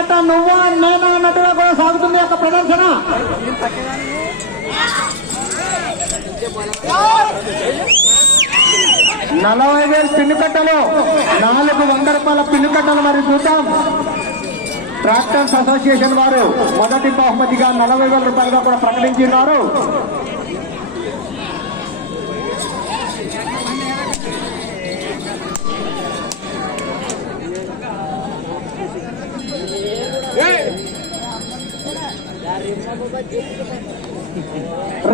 కట్ట నువ్వా నేనా అన్నట్టుగా కూడా సాగుతుంది యొక్క ప్రదర్శన. 40,000 పిన్నుకట్టలు, 400 రూపాయల పిన్నుకట్టలు. మరి చూద్దాం, ట్రాక్టర్స్ అసోసియేషన్ వారు మొదటి బహుమతిగా 40,000 రూపాయలుగా కూడా ప్రకటించినారు.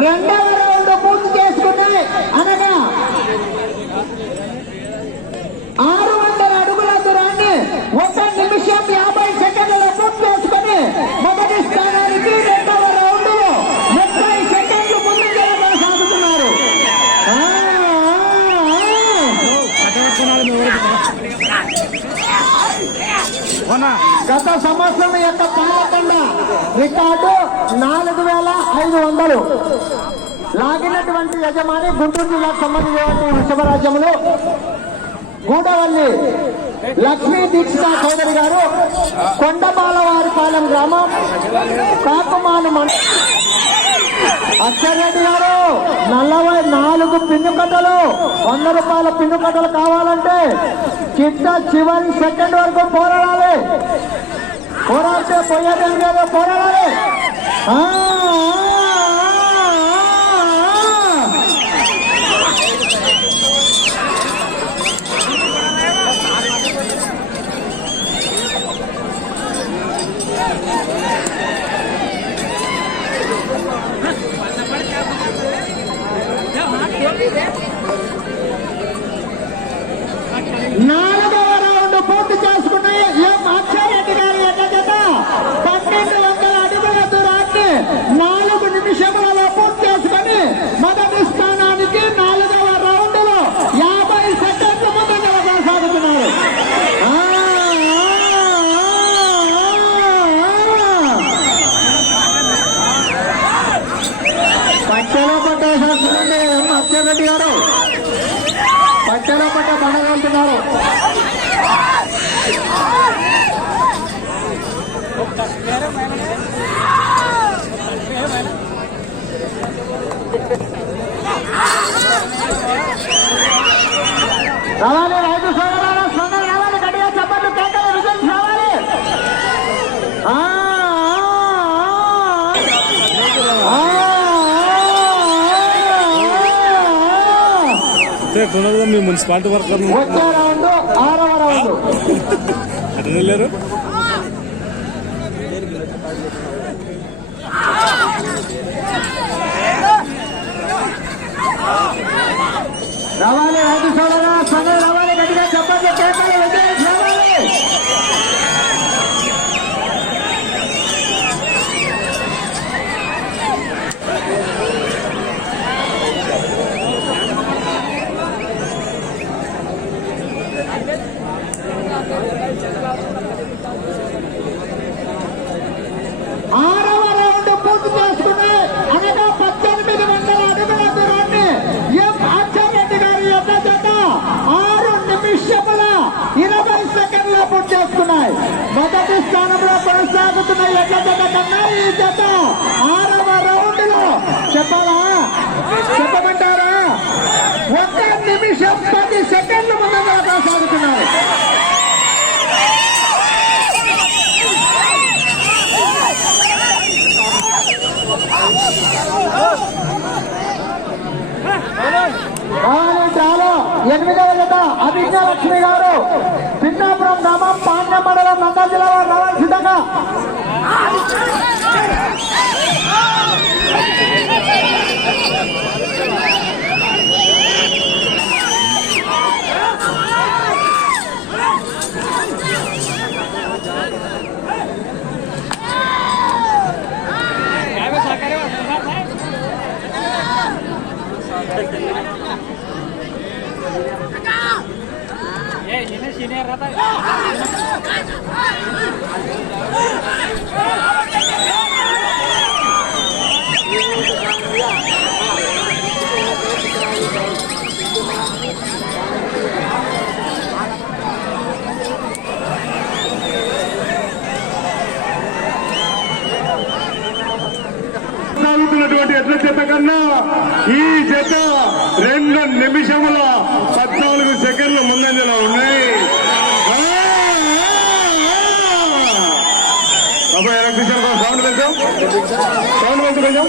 రెండవ రౌండ్ పూర్తి చేసుకుని అనగా 600 అడుగుల దూరాన్ని 1 నిమిషం 50 సెకండ్లలో పూర్తి చేసుకుని మొదటి స్థానానికి రెండవ రౌండ్ 30 సెకండ్లు ముందుగా కొనసాగుతున్నారు. గత సంవత్సరం యొక్క పాలకొండ రికార్డు 4,500 లాగినటువంటి యజమాని గుంటూరు జిల్లాకు సంబంధించినటువంటి వృషభరాజ్యములు గూడవల్లి లక్ష్మీ దీక్షిత చౌదరి గారు, కొండబాలవారిపాలెం గ్రామం, కాకుమాను అక్షరెడ్డి గారు. 44 పిన్నుకట్టలు, 100 రూపాయల పిన్నుకట్టలు కావాలంటే చిట్ట చివరి సెకండ్ వరకు పోరాడాలి. పోరాడితే పోయేదేం లేదు, పోరాడాలి. నాలుగవ రౌండ్ పూర్తి చేసుకున్నాయి. అక్షరెడ్డి గారి జత 1,200 అడుగుల దూరాన్ని 4 నిమిషములలో పూర్తి చేసుకుని మొదటి స్థానానికి 4వ రౌండ్ లో 50 సెకండ్లు ముందుగా కొనసాగుతున్నారు. పట్టెలో పట్టేసేస్తుందండి అక్షరెడ్డి గారు, పట్టెలో పట్ట బండగలుగుతున్నారు. రావాలి రైతు సోదరులారా, సోదరులు రావాలి, గట్టిగా చెప్పండి, కేకలు విజయం రావాలి. మీ మున్సిపాలిటీ వర్కర్ వచ్చే రౌండ్ 6వ రౌండ్ అటు వెళ్ళారు. రావాలి రైతు సోదరులారా, సోదరులు రావాలి, గట్టిగా చెప్పండి, కేకలు విజయం రావాలి. ఆరవ రౌండ్ పూర్తి చేసుకుని అనగా 1,800 అడుగుల దూరాన్ని అక్షరెడ్డి గారి యొక్క జత 6 నిమిషముల 20 సెకండ్ల పూర్తి చేసుకున్నాయి. మొదటి స్థానంలో కొనసాగుతున్న ఎడ్ల జత కన్నా ఈ జత 6వ రౌండ్ లో చెప్పమంటారా 1 నిమిషం 10 సెకండ్లు ముందుగా కొనసాగుతున్నారు. చాలా 8వ జత అభిజ్ఞలక్ష్మి గారు, పిన్నాపురం గ్రామం, పాండ్య మండలం, నంద్యాల జిల్లా వారు రావాలి సిద్ధంగా. सीनियर रहता है। జత కన్నా ఈ జత 2 నిమిషముల 14 సెకండ్ల ముందంజలో ఉన్నాయి. అబ్బాయి ఎలక్ట్రీషియన్ సౌండ్ కొంచెం సౌండ్ కొంచెం